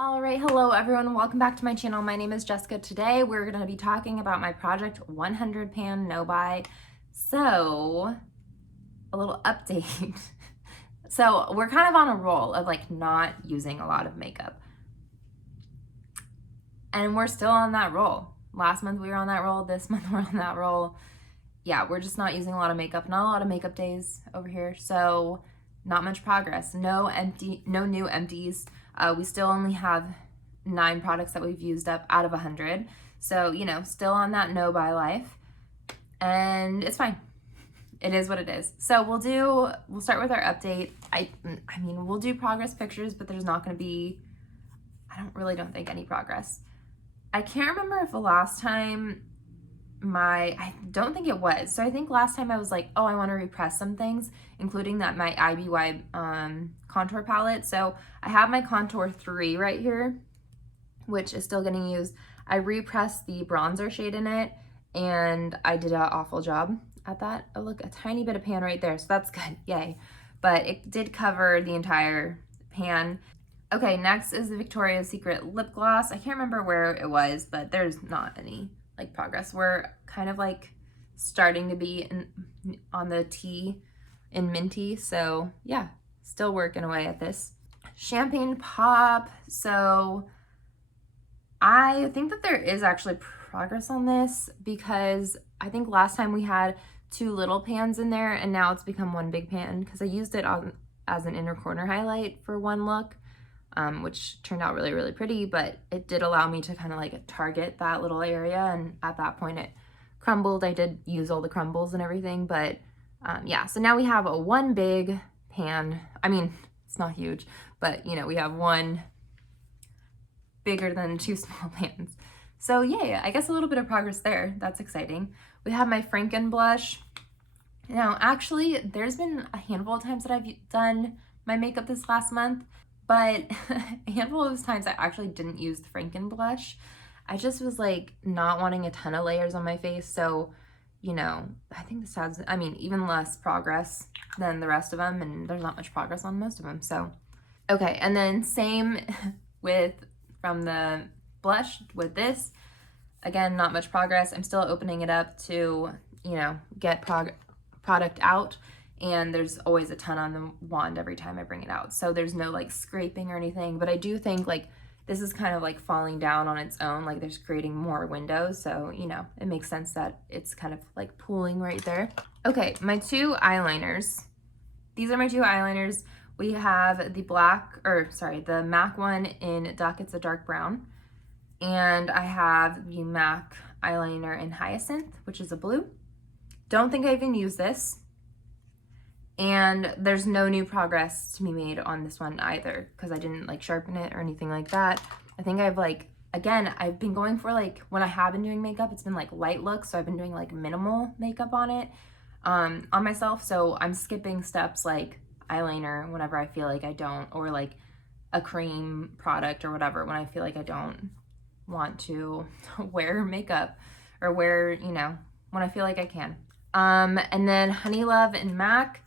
All right, hello everyone. Welcome back to my channel. My name is Jessica. Today we're going to be talking about my Project 100 pan no buy. So, a little update. So, we're kind of on a roll of like not using a lot of makeup. And we're still on that roll. Last month we were on that roll. This month we're on that roll. Yeah, we're just not using a lot of makeup. Not a lot of makeup days over here. So, not much progress. No new empties. We still only have 9 products that we've used up out of 100. So, still on that no buy life. And it's fine. It is what it is. So we'll start with our update. I mean, we'll do progress pictures, but there's not going to be, don't think any progress. I can't remember if the last time I don't think it was. So I think last time I was like, oh, I want to repress some things, including that my IBY contour palette. So I have my contour 3 right here, which is still getting used. I repressed the bronzer shade in it, and I did an awful job at that. Oh, look, a tiny bit of pan right there, so that's good, yay. But it did cover the entire pan. Okay, next is the Victoria's Secret lip gloss. I can't remember where it was, but there's not any like progress. We're kind of like starting to be on the tea in minty, so yeah, still working away at this. Champagne pop. So I think that there is actually progress on this because I think last time we had 2 little pans in there and now it's become 1 big pan because I used it as an inner corner highlight for one look, which turned out really, really pretty, but it did allow me to kind of like target that little area, and at that point it crumbled. I did use all the crumbles and everything, but yeah, so now we have a 1 big pan. I mean, it's not huge, but we have 1 bigger than 2 small pans. So yeah, I guess a little bit of progress there. That's exciting. We have my Franken blush. Now, actually, there's been a handful of times that I've done my makeup this last month, but a handful of times I actually didn't use the Franken blush. I just was like not wanting a ton of layers on my face, so I think this has, even less progress than the rest of them, and there's not much progress on most of them, so. Okay, and then same from the blush with this. Again, not much progress. I'm still opening it up to, get product out, and there's always a ton on the wand every time I bring it out. So there's no like scraping or anything, but I do think like this is kind of like falling down on its own, like there's creating more windows. So, it makes sense that it's kind of like pooling right there. Okay, my 2 eyeliners. These are my 2 eyeliners. We have the MAC one in Duck, it's a dark brown. And I have the MAC eyeliner in Hyacinth, which is a blue. Don't think I even used this. And there's no new progress to be made on this one either because I didn't like sharpen it or anything like that. I think I've been going for like, when I have been doing makeup, it's been like light looks. So I've been doing like minimal makeup on it, on myself. So I'm skipping steps like eyeliner whenever I feel like I don't, or like a cream product or whatever when I feel like I don't want to wear makeup, or when I feel like I can. And then Honey Love and MAC,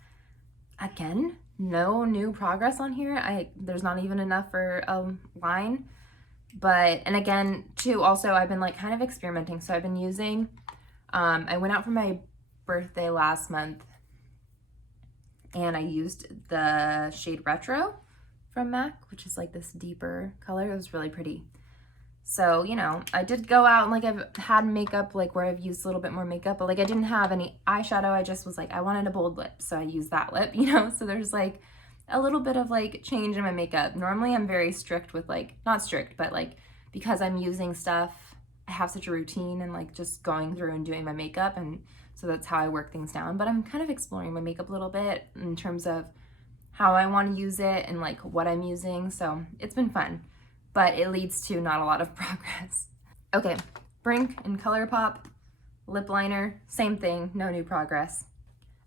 again, no new progress on here. There's not even enough for a line. But, and again, too, also I've been like kind of experimenting. So I've been using, I went out for my birthday last month and I used the shade Retro from MAC, which is like this deeper color. It was really pretty. So, I did go out and like I've had makeup like where I've used a little bit more makeup, but like I didn't have any eyeshadow. I just was like, I wanted a bold lip, so I used that lip, so there's like a little bit of like change in my makeup. Normally I'm very strict with like, not strict, but like because I'm using stuff, I have such a routine and like just going through and doing my makeup, and so that's how I work things down. But I'm kind of exploring my makeup a little bit in terms of how I want to use it and like what I'm using, so it's been fun. But it leads to not a lot of progress. Okay, Brink and ColourPop, lip liner, same thing, no new progress.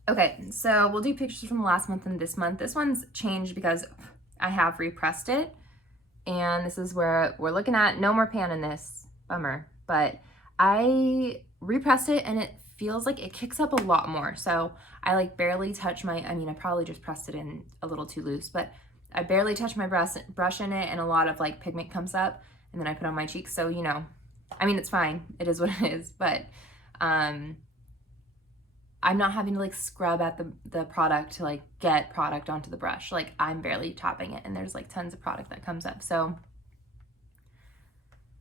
Okay, so we'll do pictures from last month and this month. This one's changed because I have repressed it, and this is where we're looking at no more pan in this, bummer. But I repressed it and it feels like it kicks up a lot more. So I like barely touch I probably just pressed it in a little too loose, but I barely touch my brush in it, and a lot of like pigment comes up, and then I put on my cheeks. So, you know, I mean, it's fine. It is what it is, but I'm not having to like scrub at the product to like get product onto the brush. Like, I'm barely tapping it, and there's like tons of product that comes up. So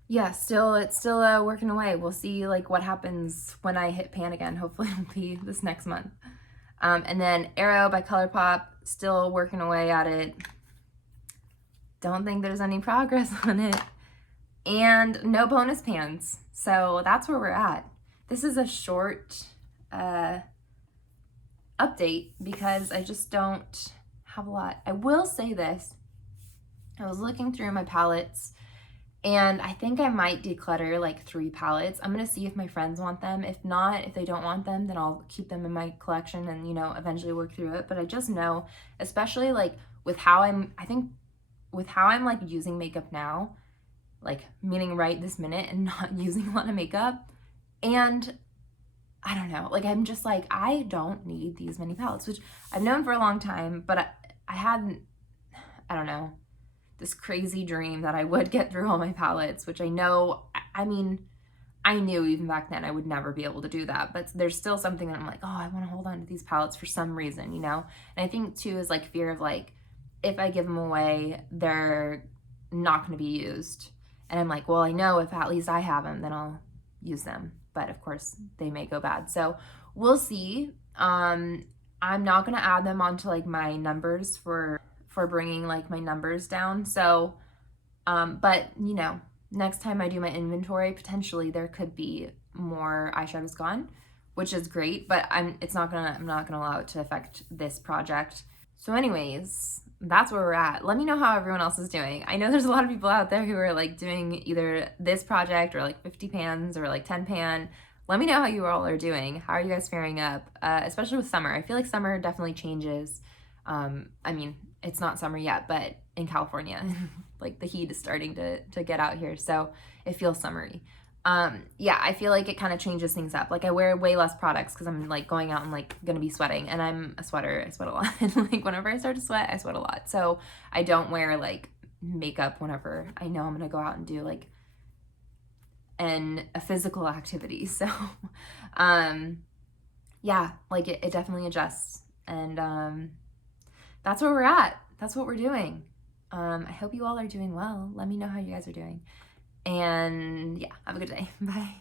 yeah, it's still working away. We'll see like what happens when I hit pan again. Hopefully it'll be this next month. And then Arrow by ColourPop, still working away at it. Don't think there's any progress on it. And no bonus pans. So that's where we're at. This is a short update because I just don't have a lot. I will say this. I was looking through my palettes, and I think I might declutter like 3 palettes. I'm gonna see if my friends want them. If not, if they don't want them, then I'll keep them in my collection and, you know, eventually work through it. But I just know, especially like with how I'm like using makeup now, like meaning right this minute and not using a lot of makeup. And I don't know, like I'm just like, I don't need these many palettes, which I've known for a long time, but I hadn't, I don't know, this crazy dream that I would get through all my palettes, which I know, I mean, I knew even back then I would never be able to do that, but there's still something that I'm like, oh, I want to hold on to these palettes for some reason, you know? And I think too is like fear of like, if I give them away, they're not going to be used. And I'm like, well, I know if at least I have them, then I'll use them. But of course they may go bad. So we'll see. I'm not going to add them onto like my numbers for bringing like my numbers down. So, but you know, next time I do my inventory, potentially there could be more eyeshadows gone, which is great, but I'm not gonna allow it to affect this project. So anyways, that's where we're at. Let me know how everyone else is doing. I know there's a lot of people out there who are like doing either this project or like 50 pans or like 10 pan. Let me know how you all are doing. How are you guys faring up? Especially with summer. I feel like summer definitely changes. I mean, it's not summer yet, but in California, like the heat is starting to get out here, so it feels summery. Yeah, I feel like it kind of changes things up. Like I wear way less products because I'm like going out and like gonna be sweating, and I'm a sweater. I sweat a lot. Like whenever I start to sweat, I sweat a lot. So I don't wear like makeup whenever I know I'm gonna go out and do like a physical activity. So yeah, like it definitely adjusts, and that's where we're at. That's what we're doing. I hope you all are doing well. Let me know how you guys are doing. And yeah, have a good day. Bye.